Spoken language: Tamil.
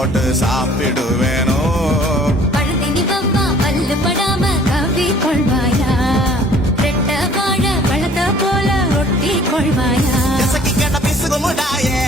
போட்டு சாப்பிடுவேனோ. பழுதினி வவ்வா பல்லு படாம கவி கொள்வாயா, ரெட்ட வாழ பழத்த போல ஒட்டி கொள்வாயா. எசக்கி கேட்ட பிசுகுமுடாயே